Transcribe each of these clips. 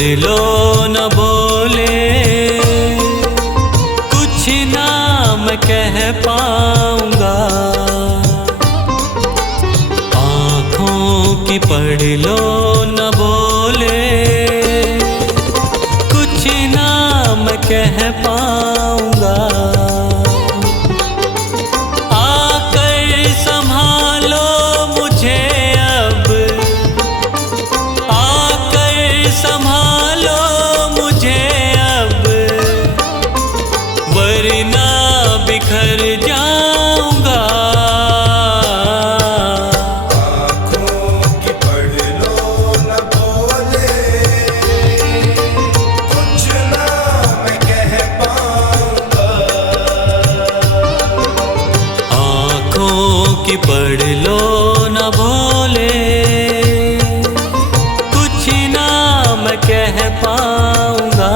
पढ़ लो न बोले, कुछ ना मैं कह पाऊंगा। आँखों की पढ़ लो न बोले, कुछ ना मैं कह पाऊंगा। आकर संभालो मुझे अब, आकर संभालो मुझे अब, वरना बिखर जाऊंगा। आँखों की पढ़ लो न बोले, कुछ ना मैं कह पाऊंगा। आँखों की पढ़ लो न बोले, कुछ ना मैं कह पाऊंगा।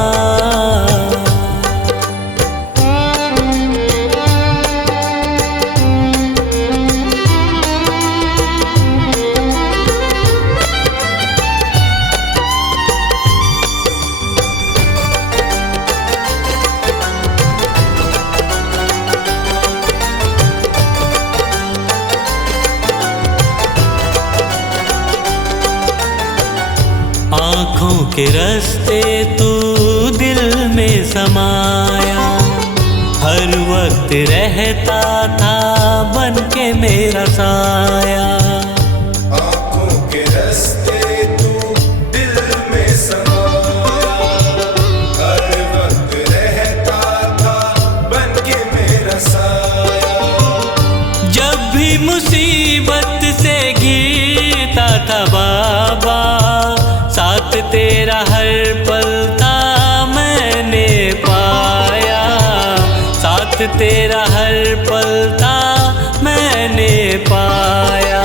आँखों के रास्ते तू दिल में समाया, हर वक्त रहता था बन के मेरा साया। आँखों के रास्ते तू दिल में समाया, हर वक्त रहता था बन के मेरा साया। जब भी मुसीबत से घिरता था बाबा, साथ तेरा हर पल था मैंने पाया। साथ तेरा हर पल था मैंने पाया।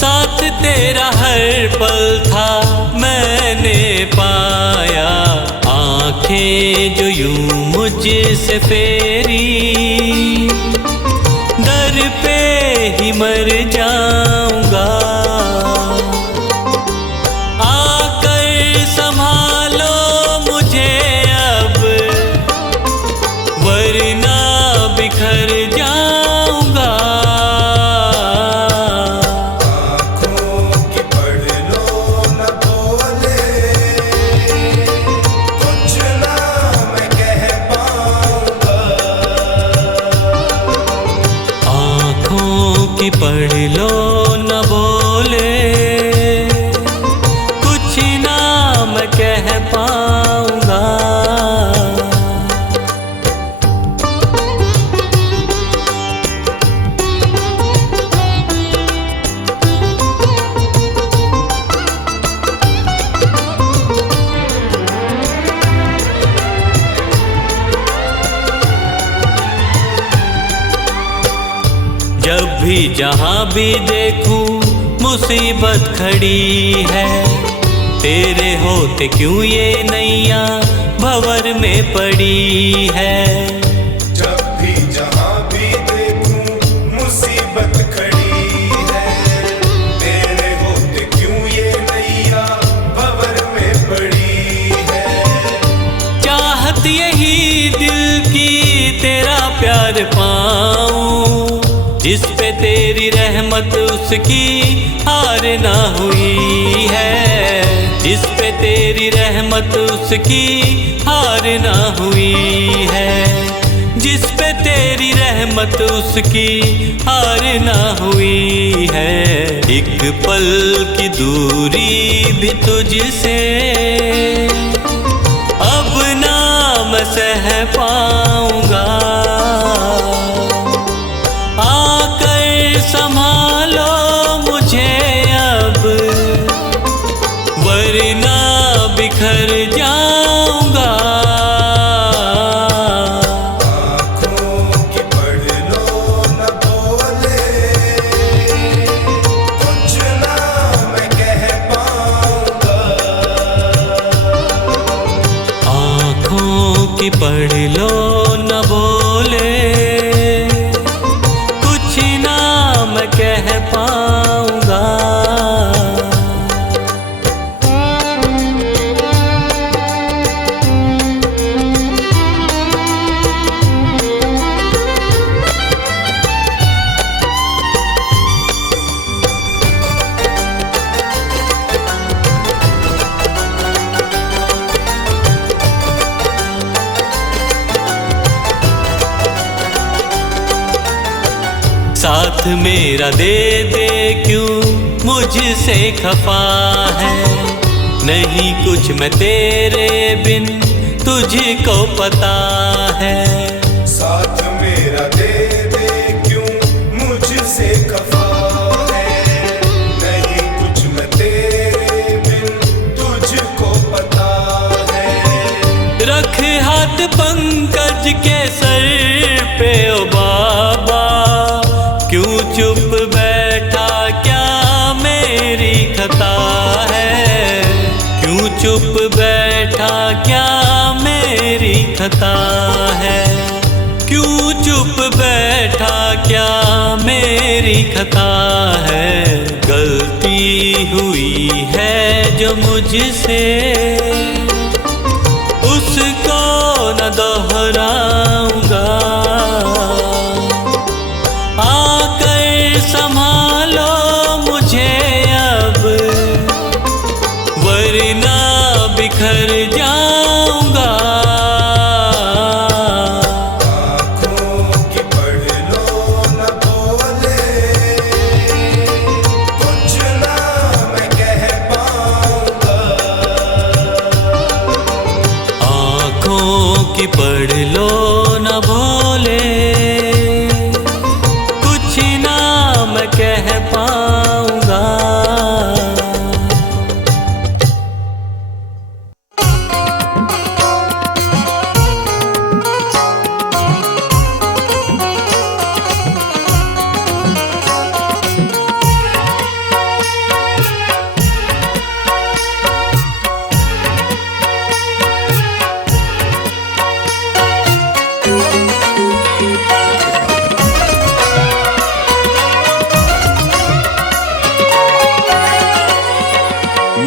साथ तेरा हर पल था मैंने पाया। आँखें जो यूं मुझसे फेरी, दर पे ही मर जाऊंगा। आकर संभालो मुझे अब, वरना बिखर जाऊंगा। आँखों की पढ़ लो न बोले, कुछ ना मैं कह पाऊंगा। आँखों की पढ़ लो न बोले, कुछ ना मैं कह पाऊंगा। जब भी जहाँ भी देखूं मुसीबत खड़ी है, तेरे होते क्यों ये नैया भंवर में पड़ी है। जब भी जहाँ भी देखूं मुसीबत खड़ी है, तेरे होते क्यों ये नैया भंवर में पड़ी है। चाहत यही दिल की तेरा प्यार पाऊं, जिस पे तेरी रहमत उसकी हार ना हुई है। जिस पे तेरी रहमत उसकी हार ना हुई है। जिस पे तेरी रहमत उसकी हार ना हुई है। एक पल की दूरी भी तुझसे अब ना मैं सह पाऊंगा। आकर संभालो मुझे अब, वरना बिखर जाऊंगा। आँखों की पढ़ लो न बोले, कुछ ना मैं कह पाऊंगा। आँखों की पढ़ लो न बोले, कुछ ना मैं कह पाऊंगा। साथ मेरा दे दे क्यों मुझसे खफा है। नहीं कुछ मैं तेरे बिन तुझको पता है। साथ मेरा दे दे क्यों मुझसे खफा है। नहीं कुछ मैं तेरे बिन तुझको पता है। रख हाथ पंकज के सर पे ओ बाबा, क्यों चुप बैठा क्या मेरी खता है। क्यों चुप बैठा क्या मेरी खता है। क्यों चुप बैठा क्या मेरी खता है। गलती हुई है जो मुझसे उसको न दोहराऊंगा। आकर संभालो मुझे अब, वरना बिखर जाऊंगा। आँखों की पढ़ लो न बोले, कुछ ना मैं कह पाऊंगा। आँखों की पढ़ लो न भोले, कुछ ना मैं कह पाऊंगा।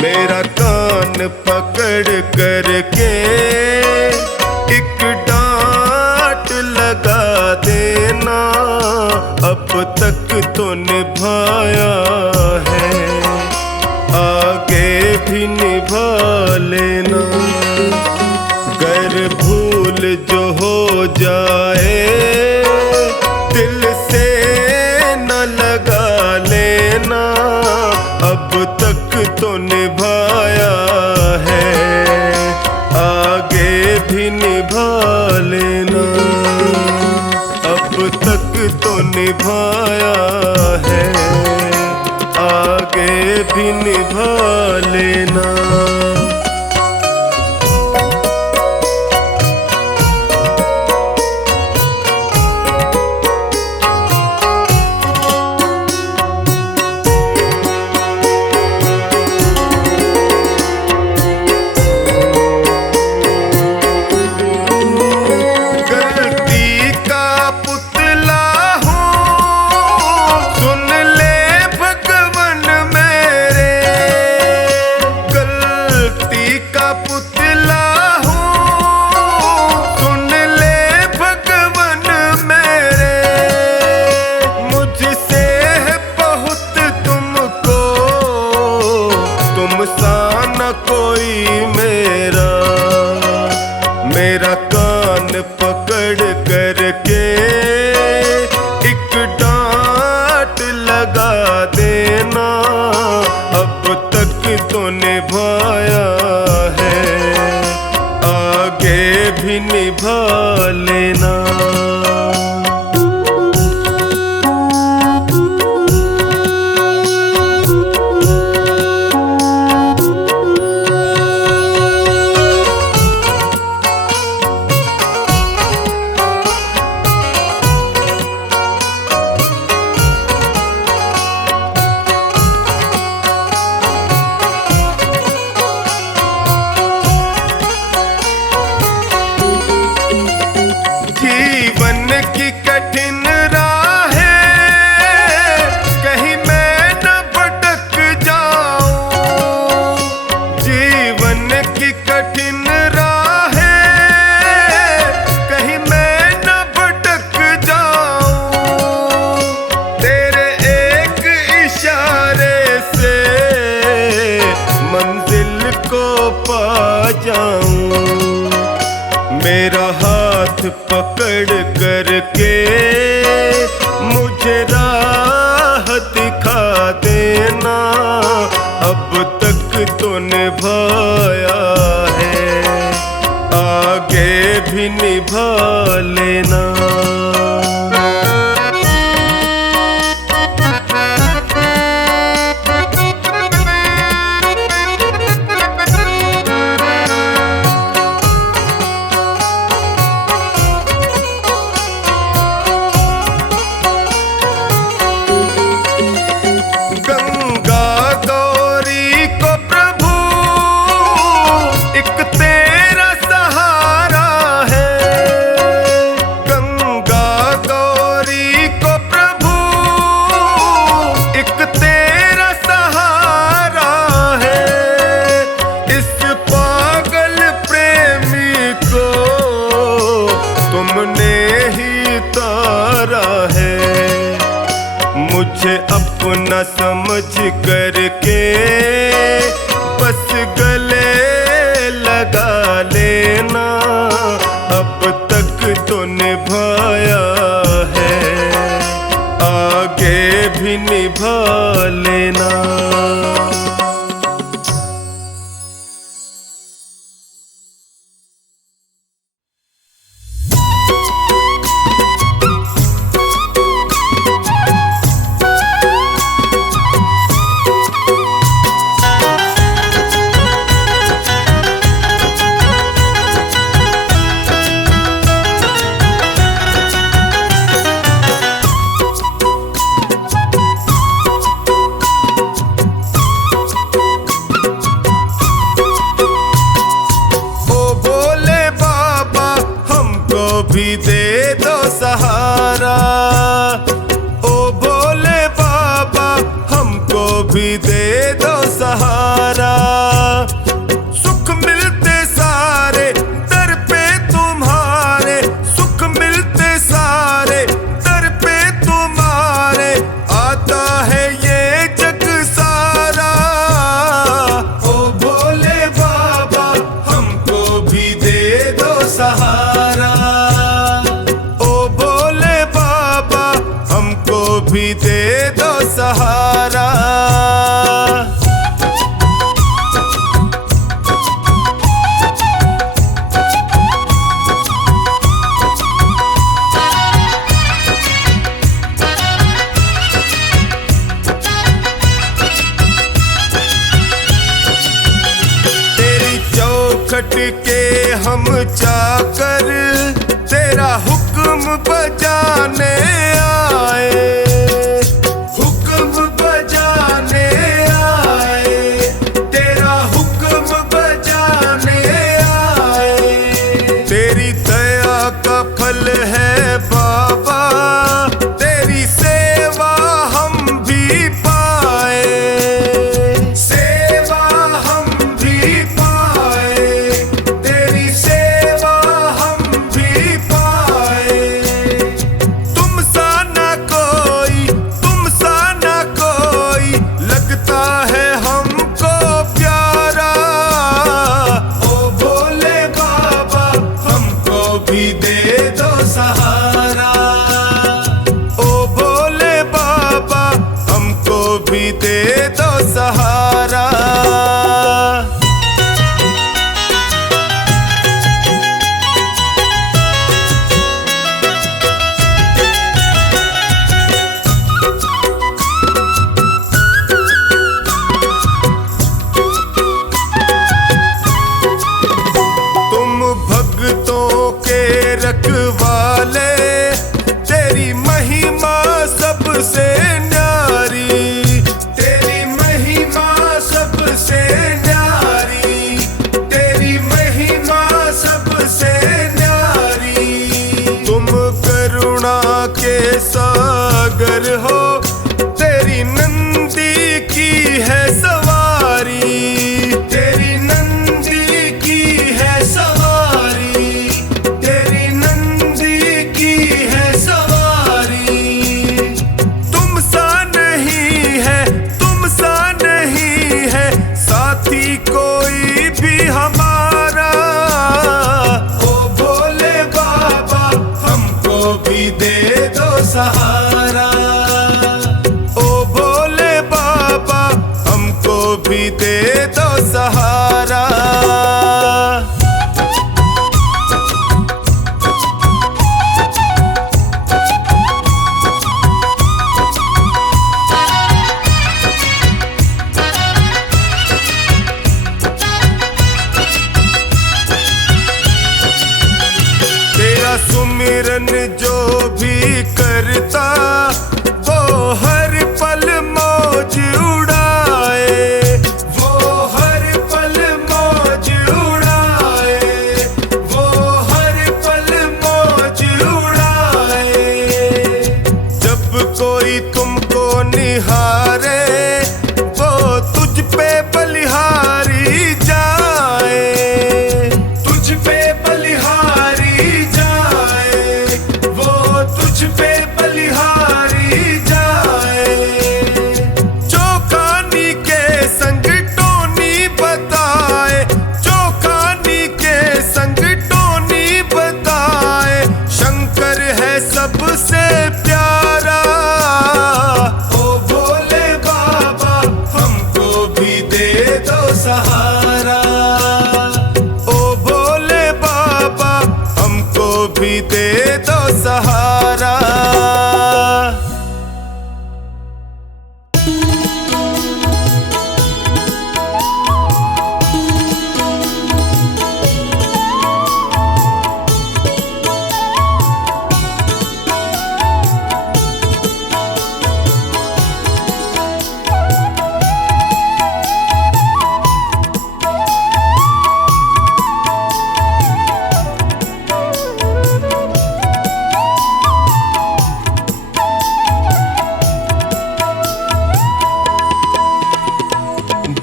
मेरा कान पकड़ करके एक डांट लगा देना। अब तक तो निभाया है, आगे भी निभा लेना। गर भूल जो हो जाए दिल से न लगा लेना। अब तक तो निभाया है, आगे भी निभा लेना। अब तक तो निभाया है, आगे भी निभा लेना। गलती का पुतला हूँ, सुन ले भगवन मेरे। गलती का पुतला हूँ, सुन ले भगवन मेरे। मुझसे है बहुत तुमको, तुम सा न कोई मेरा। मेरा कान पकड़ करके एक डांट लगा देना। अब तक तो निभाया है, आगे भी निभा लेना। जीवन की कठिन राहें कहीं मैं न भटक जाऊं। जीवन की कठिन राहें कहीं मैं न भटक जाऊं। तेरे एक इशारे से मंजिल को पा जाऊं। मेरा हाथ पकड़ करके मुझ मुझे राह दिखा देना, अब तक तो निभाया है, आगे भी निभा लेना। मुझे अपना समझ करके बस गले लगा लेना, अब तक तो निभाया है, आगे भी निभा लेना। भी दे दो सहारा, ओ भोले बाबा हमको भी दे दो सहारा। सुख मिलते सारे दर पे तुम्हारे, सुख मिलते सारे दर पे तुम्हारे, आता है ये जग सारा। ओ भोले बाबा हमको भी दे दो सहारा, भी दे दो सहारा। तेरी चौखट के हम चाकर, तेरा हुक्म बजाने आए, है बाबा तेरी सेवा हम भी पाए, सेवा हम भी पाए, तेरी सेवा हम भी पाए। तुम सा न कोई, तुम सा न कोई लगता है हमको प्यारा। ओ भोले बाबा हमको भी दे दो सहारा, ओ भोले बाबा हमको भी दे दो सहारा। तुम भक्तों के रखवाले, तेरी महिमा सबसे न्यारी, तेरी महिमा सबसे न्यारी, तेरी महिमा सबसे न्यारी। तुम करुणा के सागर हो, तेरी नंदी की है सवारी, तेरी नंदी की है सवारी, तेरी नंदी की है सवारी। तुम सा नहीं है, तुम सा नहीं है साथी कोई भी हमारा। ओ भोले बाबा हमको भी दे दो सहारा। सिमरन जो भी करता वो हर पल मौज उड़ाए, वो हर पल मौज उड़ाए, वो हर पल मौज उड़ाए। जब कोई तुमको निहारे वो तुझ पे बलिहारी जाए, तुझ पे बलिहारी जाए, वो तुझ पे बलिहारी जाए। चौखानी के संग टोनी बताए, चौखानी के संग टोनी बताए, शंकर है सबसे प्यारा। ओ भोले बाबा हमको भी दे दो सहारा, ओ भोले बाबा हमको भी दे दो सहारा।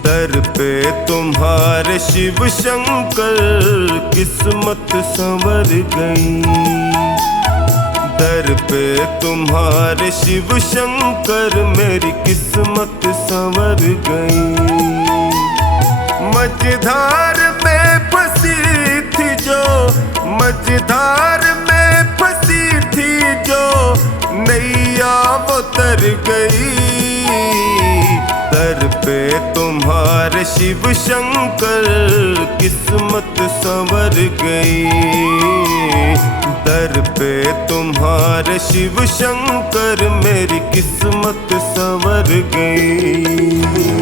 दर पे तुम्हारे शिव शंकर किस्मत संवर गई, दर पे तुम्हारे शिव शंकर मेरी किस्मत संवर गई। मझधार में फंसी थी जो, मझधार में फंसी थी जो नैया वो तर गई। दर पे तुम्हारे शिव शंकर किस्मत संवर गई, दर पे तुम्हारे शिव शंकर मेरी किस्मत संवर गई।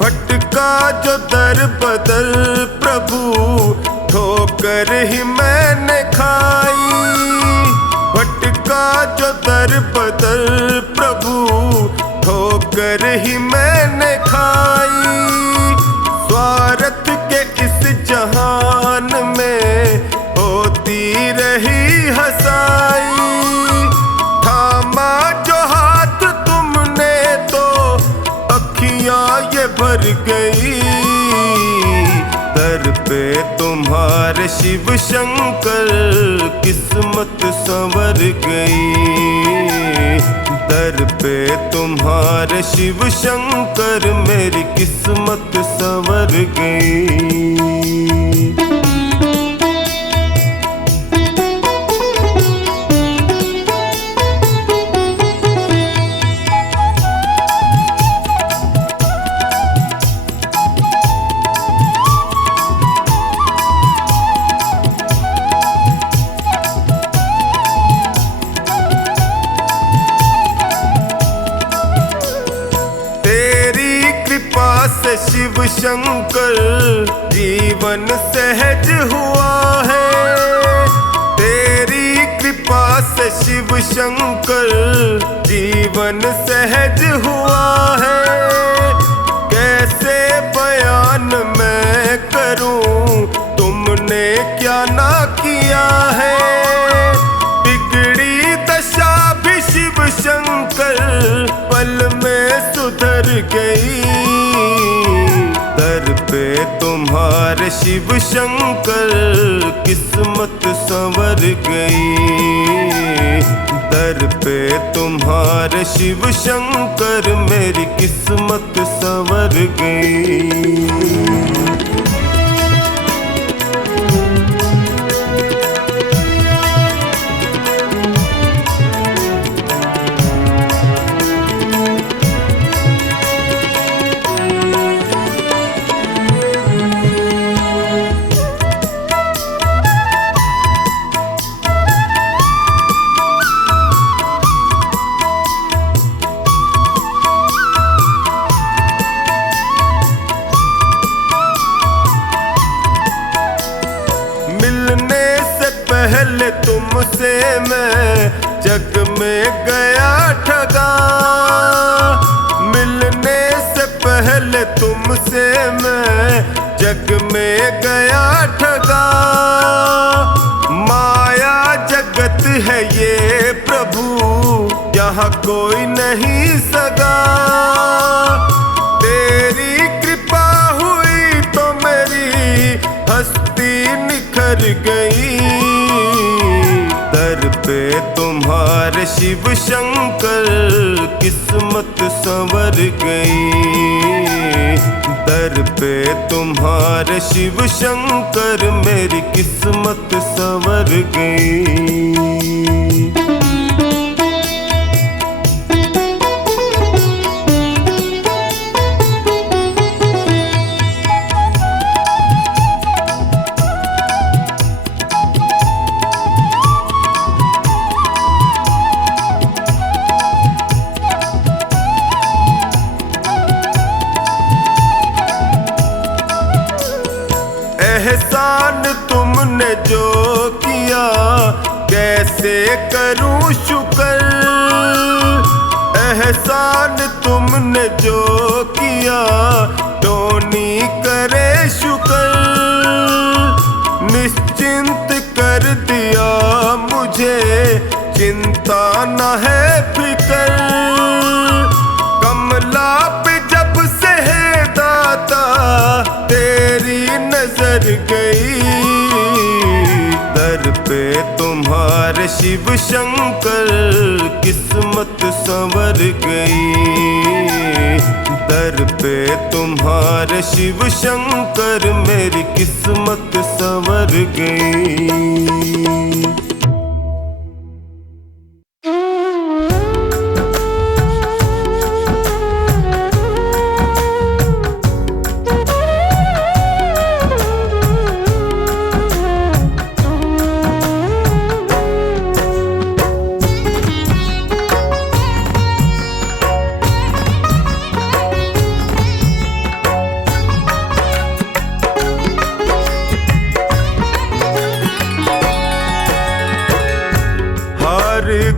भटका जो दर बदल प्रभु ठोकर ही मैंने खाई, भटका जो दर बदल प्रभु ठोकर ही मैंने खाई। स्वार्थ के इस जहान में होती रही हंसाई, थामा जो हाथ तुमने तो अखियां ये भर गई। दर पे तुम्हारे शिव शंकर किस्मत संवर गई, दर पे तुम्हारे शिव शंकर मेरी किस्मत संवर गई। से शिव शंकर जीवन सहज हुआ है, तेरी कृपा से शिव शंकर जीवन सहज हुआ है। कैसे बयान मैं करूं तुमने क्या ना किया है, बिगड़ी दशा भी शिव शंकर पल में सुधर गई। दर पे तुम्हारे शिव शंकर किस्मत संवर गई, दर पे तुम्हारे शिव शंकर मेरी किस्मत संवर गई। मिलने से पहले तुमसे मैं जग में गया ठगा। मिलने से पहले तुमसे मैं जग में गया ठगा। माया जगत है ये प्रभु, यहाँ कोई नहीं सगा। तेरी कृपा हुई तो मेरी हस्ती निखर गई। दर पे तुम्हारे शिव शंकर किस्मत संवर गई। दर पे तुम्हारे शिव शंकर मेरी किस्मत संवर गई। एहसान तुमने जो किया कैसे करूं शुक्र। एहसान तुमने जो किया टोनी करे शुक्र। निश्चिंत कर दिया मुझे चिंता न है फिक्र। कमला पे जब से है दाता तेरी नजर गई। दर पे तुम्हारे शिव शंकर किस्मत संवर गई। दर पे तुम्हारे शिव शंकर मेरी किस्मत संवर गई।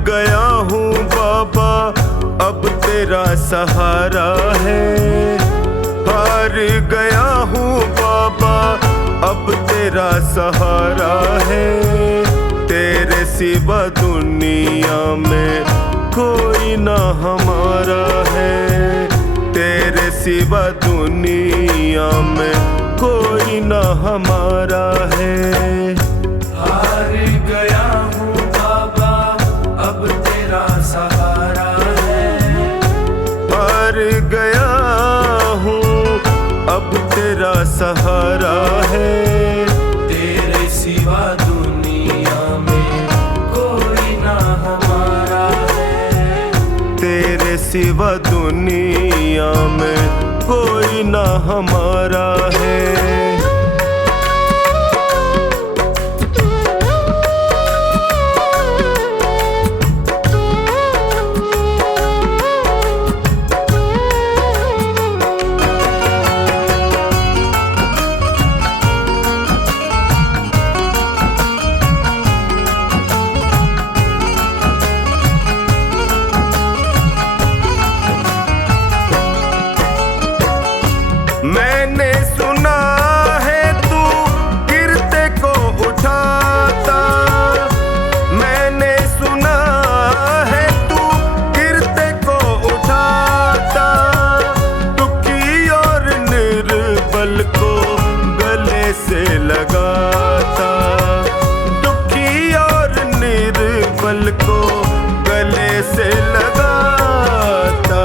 गया हूँ बाबा अब तेरा सहारा है। हार गया हूँ बाबा अब तेरा सहारा है। तेरे सिवा दुनिया में कोई ना हमारा है। तेरे सिवा दुनिया में कोई ना हमारा है। हार गया हूँ बाबा अब तेरा सहारा है। हार गया हूँ अब तेरा सहारा है। तेरे सिवा दुनिया में कोई ना हमारा है। तेरे सिवा दुनिया में कोई ना हमारा है। मैंने सुना है तू गिरते को उठाता। मैंने सुना है तू गिरते को उठाता। दुखी और निर्बल को गले से लगाता। दुखी और निर्बल को गले से लगाता।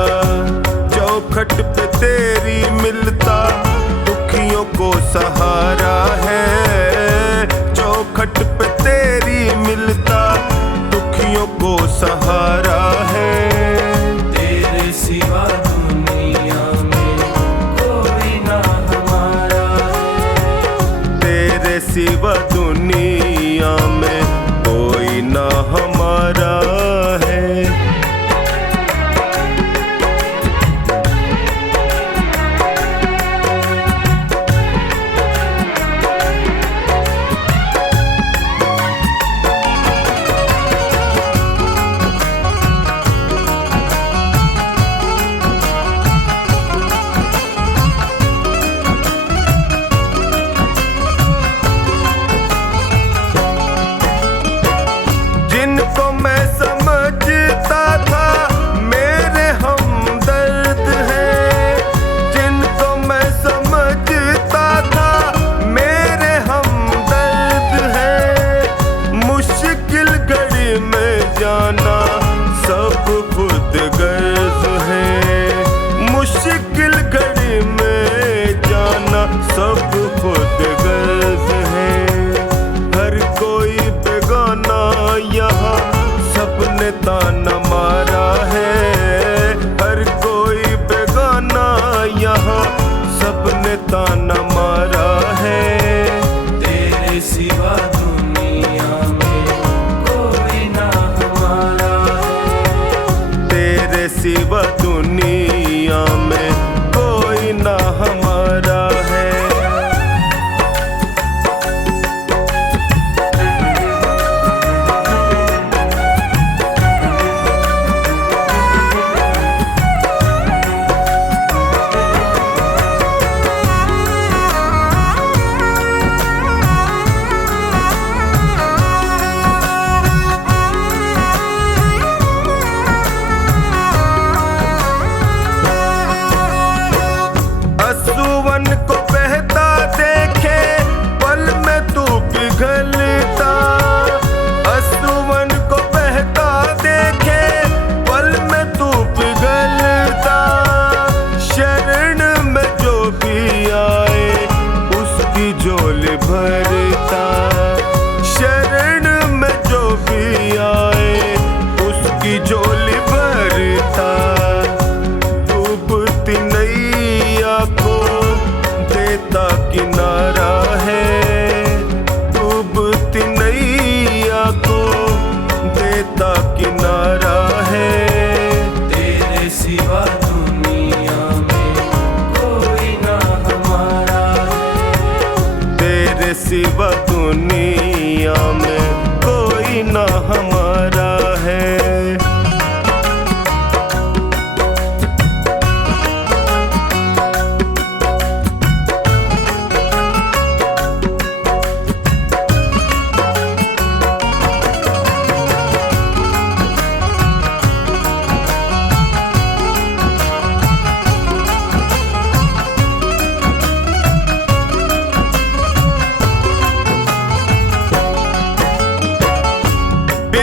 चौखट पे तेरी मिलता दुखियों को सहारा है। चौखट पे तेरी मिलता दुखियों को सहारा है। तेरे सिवा दुनिया में कोई ना हमारा है। तेरे सिवा दुनिया में कोई ना हमारा है।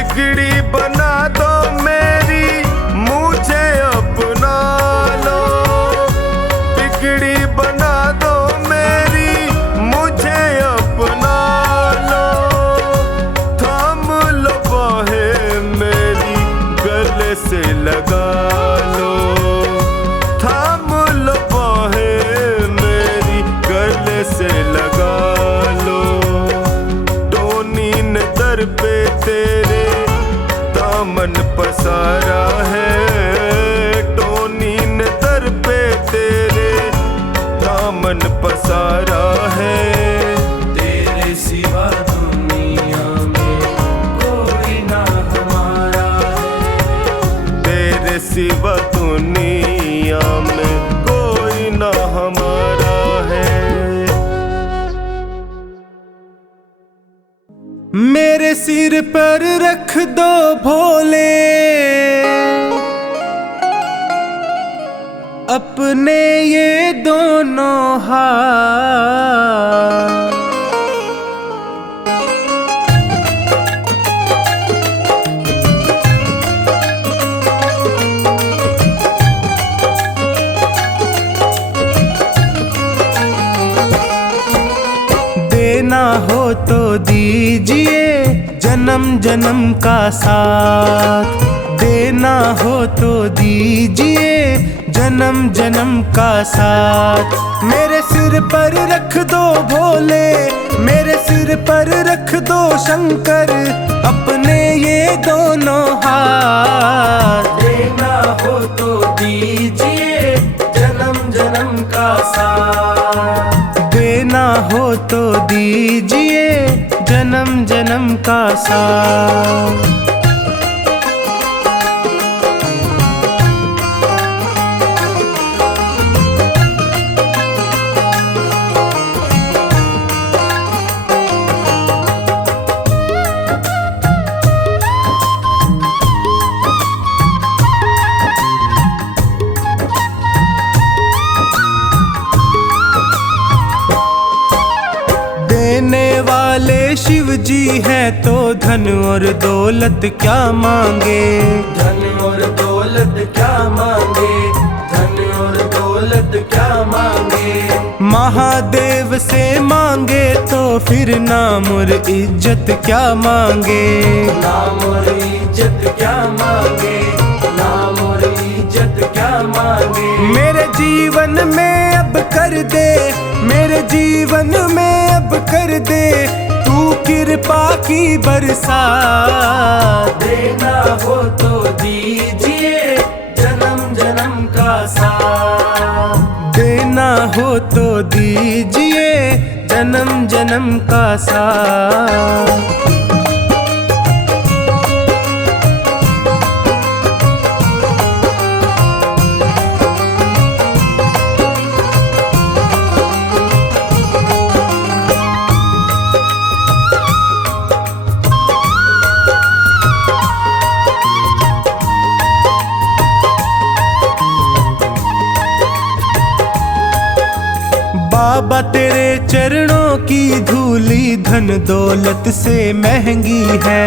बिगड़ी बना दो मेरी, मुझे अपना लो। बिगड़ी बना दो मेरी, मुझे अपना लो। थाम लो बाहें मेरी, गले से लगा लो। थाम लो बाहें मेरी, गले से लगा लो। टोनी ने दर पे तेरे दामन पसारा है। टोनी ने दर पे तेरे दामन पसारा है। तेरे सिवा दुनिया में कोई ना हमारा है। तेरे सिवा दुनिया में कोई ना हमारा है। मेरे सिर पर रख दो भोले अपने ये दोनों हाथ। देना हो तो दीजिए जन्म जन्म का साथ। देना हो तो दीजिए जन्म जन्म का साथ। मेरे सिर पर रख दो भोले, मेरे सिर पर रख दो शंकर अपने ये दोनों हाथ। देना हो तो दीजिए जन्म जन्म का साथ। देना हो तो दीजिए जन्म जन्म का साथ। देने वाले शिव जी हैं तो धन और दौलत क्या मांगे। धन और दौलत क्या मांगे। धन और दौलत क्या मांगे। महादेव से मांगे तो फिर नाम और इज्जत क्या मांगे। नाम और इज्जत क्या मांगे। नाम और इज्जत क्या मांगे। मेरे जीवन में अब कर दे, मेरे जीवन में अब कर दे तू कृपा की बरसात। देना हो तो दीजिए जन्म जन्म का साथ। देना हो तो दीजिए जन्म जन्म का साथ। बाबा तेरे चरणों की धूली धन दौलत से महंगी है।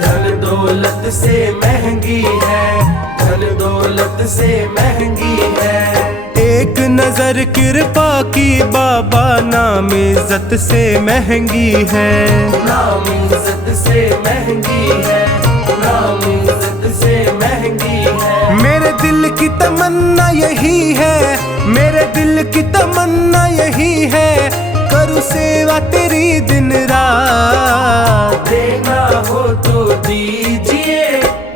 धन दौलत से महंगी है। धन दौलत से महंगी है। एक नजर कृपा की बाबा नाम इज्जत से महंगी है। नाम इज्जत से महंगी है। नाम इज्जत से महंगी है। मेरे दिल की तमन्ना यही है, मेरे दिल की तमन्ना यही है करूँ सेवा तेरी दिन रात। देना हो तो दीजिए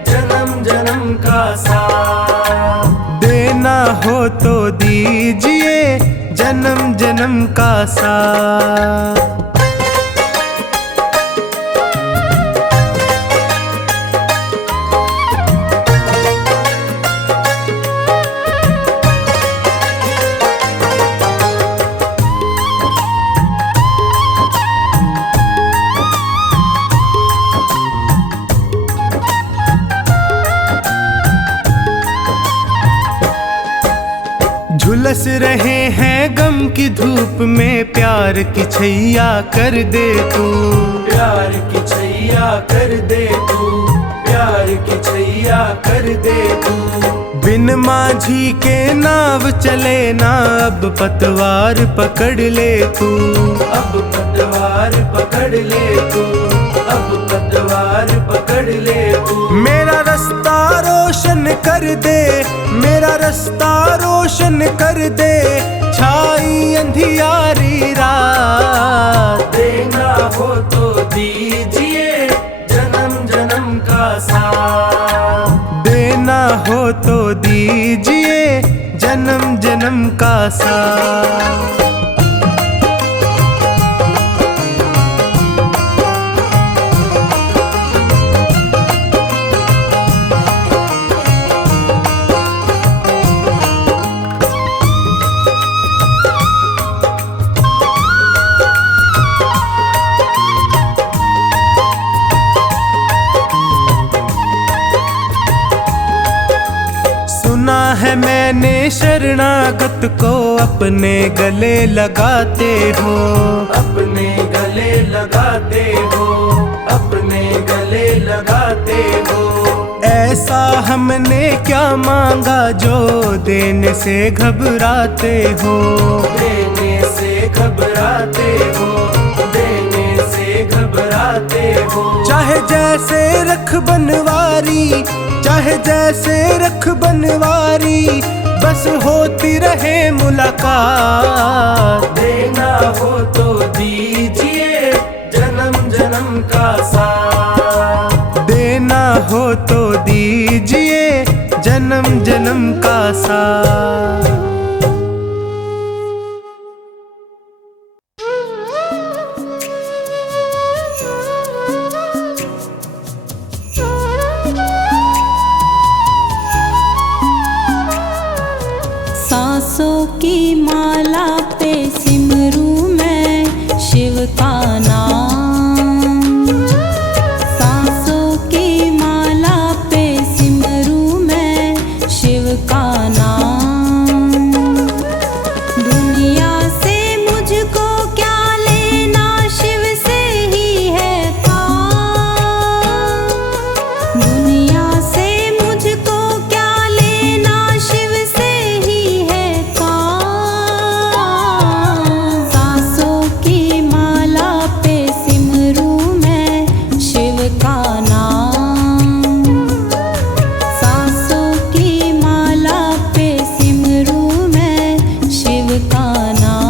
जन्म जन्म का साथ। देना हो तो दीजिए जन्म जन्म का साथ। झुलस रहे हैं गम की धूप में प्यार की छैया कर दे तू। प्यार की छैया कर दे तू। माझी के नाव चले ना, अब पतवार पकड़ ले तू। अब पतवार पकड़ ले तू, अब पतवार पकड़ ले तू। मेरा रास्ता रोशन कर दे, मेरा रास्ता रोशन कर दे, छाई अंधियारी रात। देना हो तो दीजिए जन्म जन्म का साथ। देना हो तो दीजिए जन्म जन्म का साथ। सुना है मैंने शरणागत को अपने गले लगाते हो। अपने गले लगाते हो, अपने गले लगाते हो। ऐसा हमने क्या मांगा जो देने से घबराते हो। देने से घबराते हो, देने से घबराते हो। चाहे जैसे रख बनवारी, चाहे जैसे रख बनवारी, बस होती रहे मुलाकात। देना हो तो दीजिए जन्म जन्म का साथ। देना हो तो दीजिए जन्म जन्म का साथ। सांसों की माला पे सिमरूं मैं शिव का नाम। सांसों की माला पे सिमरूं मैं शिव का नाम। दुनिया से मुझको क्या लेना, शिव से ही है काम। दुनिया से मुझको क्या लेना, शिव से ही है काम। सांसों की माला पे सिमरूं मैं शिव का नाम। सांसों की माला पे सिमरूं मैं शिव का नाम।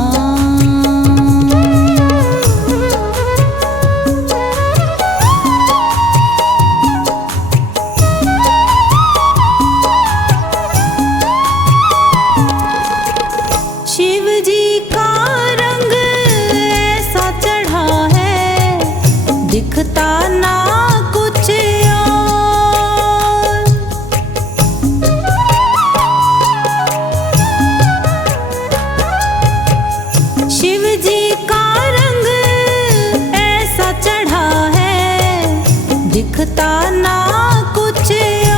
शिव जी का रंग ऐसा चढ़ा है, दिखता ना कुछ और। शिव जी का रंग ऐसा चढ़ा है, दिखता ना कुछ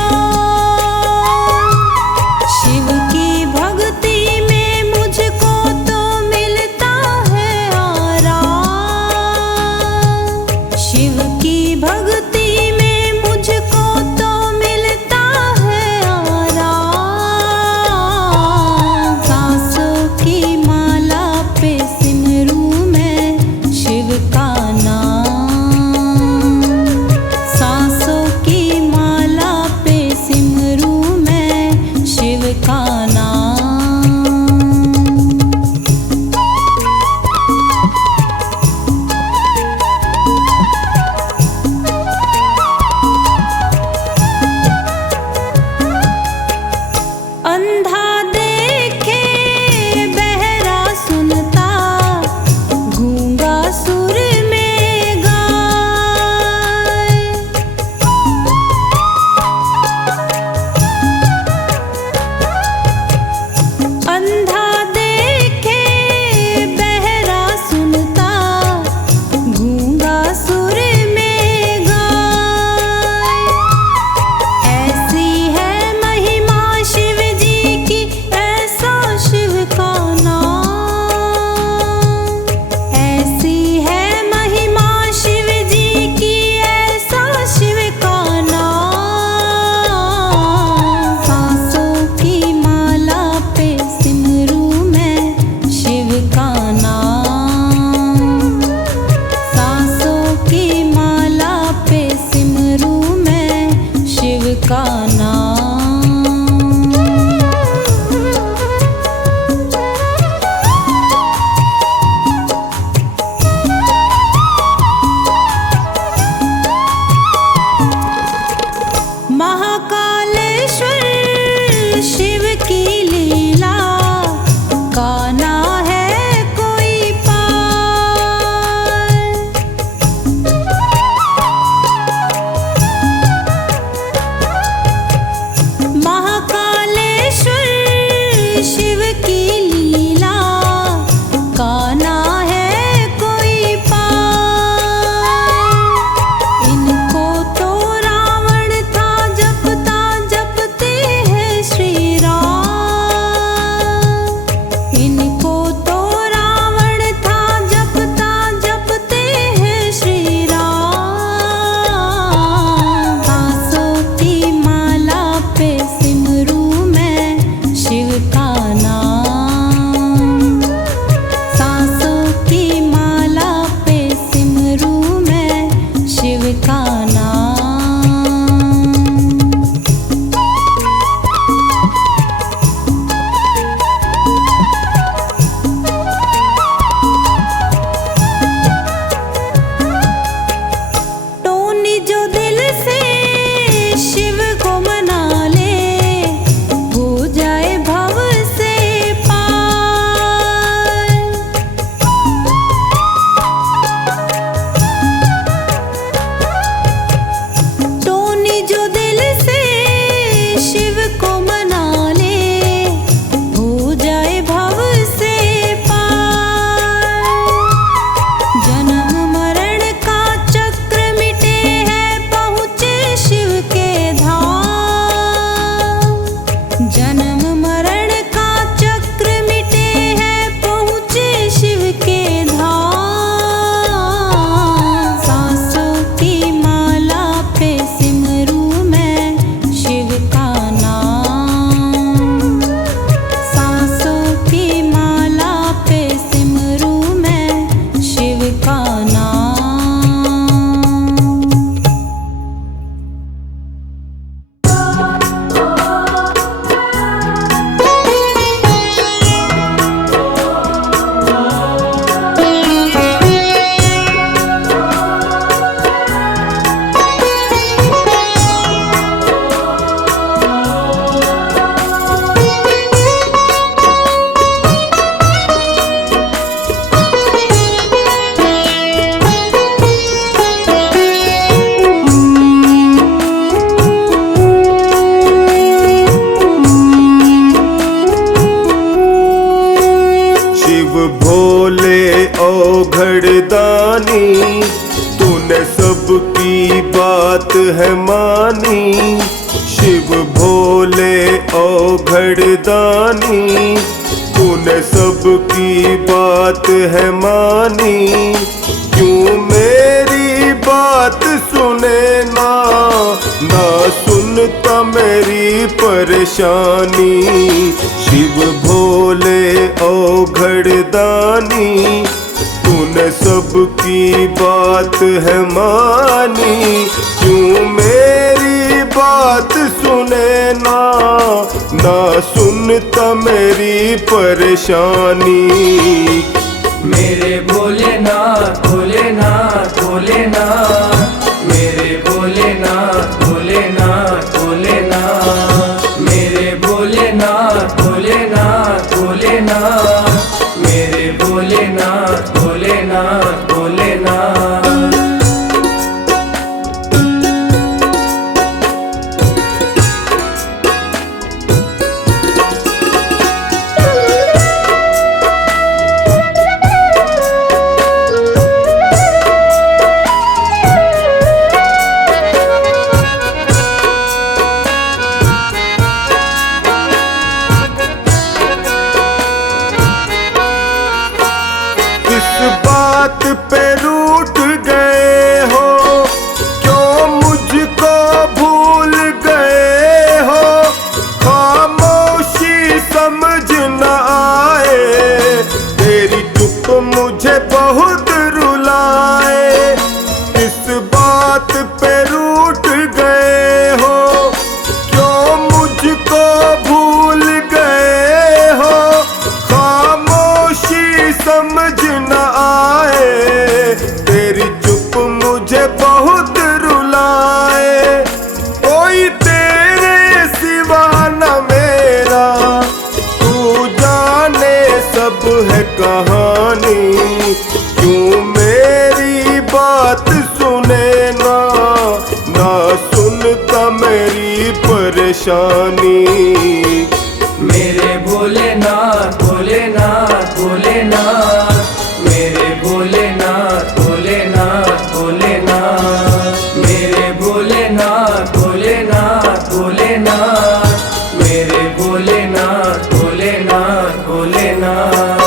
और। शिव की भक्ति में मुझको तो मिलता है आराम। शिव की भक्ति का नाम। महाकालेश्वर शिव की लीला का ना है कोई पार। महाकालेश्वर शिव की लीला का ना है कोई पार। इनको तो रावण था जपता जपते हैं श्री राम। इनको तो रावण था जपता जपते हैं श्री राम। सांसों की माला पे सिमरू मैं शिव का नाम। सांसों की माला पे सिमरू मैं शिव का नाम। टोनी जो दिल से शिव को मना ले हो जाए भव से पार। टोनी जो दिल से शिव को मना ले हो जाए भव से पार। जन्म मरण का चक्र मिटे है पहुँचे शिव के धाम। जन्म मरण का चक्र मिटे है पहुँचे शिव के धाम। सांसों की माला पे सिमरू मैं शिव का नाम। सांसों की माला पे सिमरू मैं शिव का नाम। शिव भोले औघड़दानी, तूने सबकी बात है मानी। शिव भोले औघड़दानी, तूने सबकी बात है मानी। क्यों मेरी बात सुने ना, ना सुनता मेरी परेशानी। शिव भोले औघड़दानी, तूने सबकी बात है मानी। क्यों मेरी बात सुने ना, ना सुनता मेरी परेशानी। मेरे भोलेनाथ भोलेनाथ भोलेनाथ, मेरे भोलेनाथ भोलेनाथ भोलेनाथ, मेरे भोलेनाथ भोलेनाथ भोलेनाथ, मेरे भोलेनाथ भोलेनाथ भोलेनाथ। बात पे रूठ गए हो, क्यों मुझको भूल गए हो। खामोशी समझ न आए, तेरी चुप मुझे बहुत रुलाए। इस बात पे रूठ गए हो, परेशानी। मेरे भोलेनाथ भोलेनाथ भोलेनाथ, मेरे भोलेनाथ भोलेनाथ भोलेनाथ, मेरे भोलेनाथ भोलेनाथ भोलेनाथ, मेरे भोलेनाथ भोलेनाथ भोलेनाथ।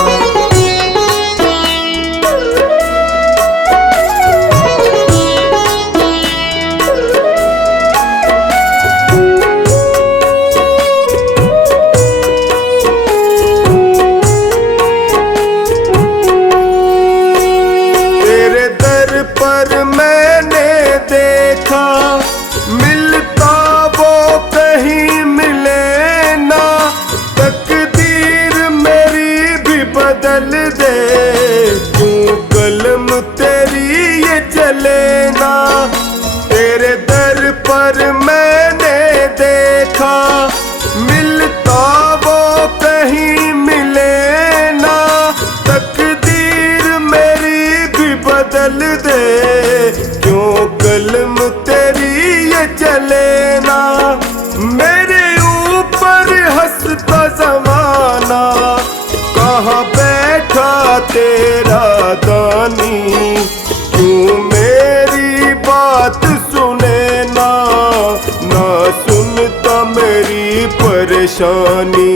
पर मैंने देखा मिलता वो कहीं मिले ना, तकदीर मेरी भी बदल दे, क्यों कलम तेरी ये चले ना। तेरे दर पर मैंने देखा मिलता वो कहीं मिले ना, तकदीर मेरी भी बदल दे, क्यों कलम तेरी ये चले ना। मेरे ऊपर हंसता ज़माना, कहाँ बैठा तेरा दानी, क्यों मेरी बात सुने ना, ना सुनता मेरी परेशानी।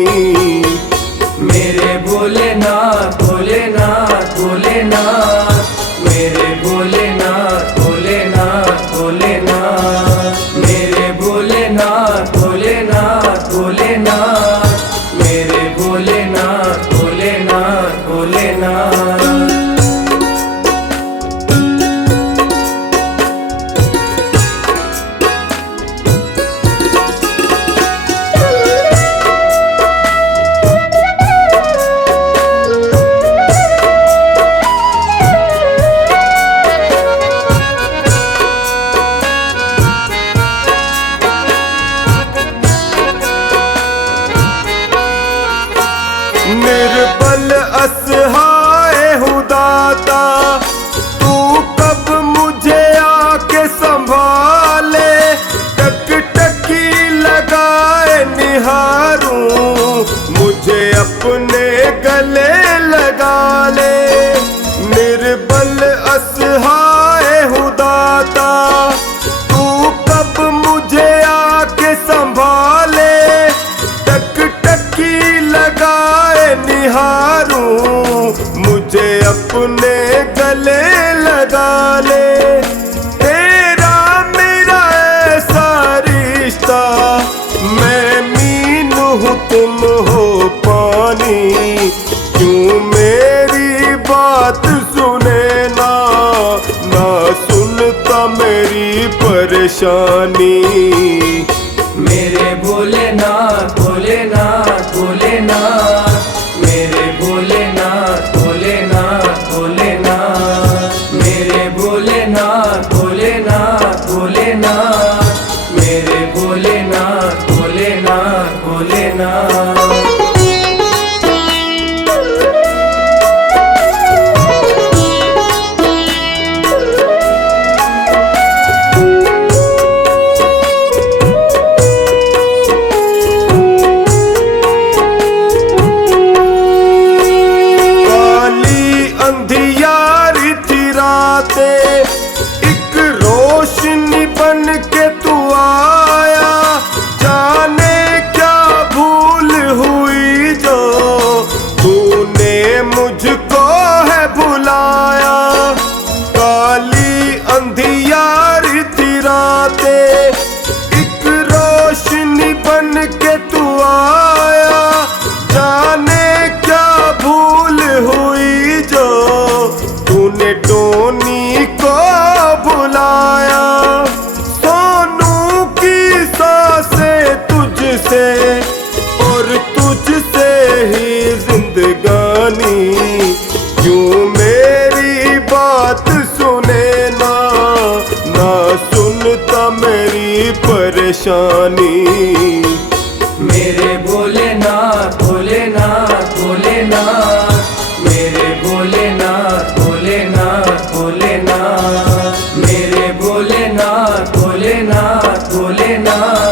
मेरे भोलेनाथ भोलेनाथ भोलेनाथ, मेरे भोलेनाथ भोलेनाथ भोलेनाथ, मेरे भोलेनाथ भोलेनाथ भोलेनाथ, मेरे भोलेनाथ भोलेनाथ भोलेनाथ। निर्बल असहाय हूँ दाता, तू कब मुझे आके संभाले, टकटकी लगाए निहारूं, मुझे अपने गले लगा ले। निर्बल असहाय हूँ दाता, तू कब मुझे आके संभाले, टकटकी लगाए निहारूं, मुझे अपने गले लगा ले। तेरा मेरा ऐसा रिश्ता, मैं मीन हूँ तुम हो पानी, क्यों मेरी बात सुने ना, ना सुनता मेरी परेशानी। मेरे भोलेनाथ भोलेनाथ भोलेनाथ, मेरे भोलेनाथ भोलेनाथ भोलेनाथ, मेरे भोलेनाथ भोलेनाथ भोलेनाथ, मेरे भोलेनाथ भोलेनाथ भोलेनाथ। अंधियारी थी रातें, एक रोशनी बन के तू आया, जाने क्या भूल हुई जो तूने मुझको है भुलाया। काली अंधियारी थी रातें, एक रोशनी बन के तू आया, जाने क्या भूल हुई जो तूने टोनी को बुलाया। सोनू की सांसें तुझसे और तुझसे ही जिंदगानी, क्यों मेरी बात सुने ना, ना सुनता मेरी परेशानी। मेरे भोलेनाथ भोलेनाथ भोलेनाथ, मेरे भोलेनाथ भोलेनाथ भोलेनाथ, मेरे भोलेनाथ भोलेनाथ भोलेनाथ,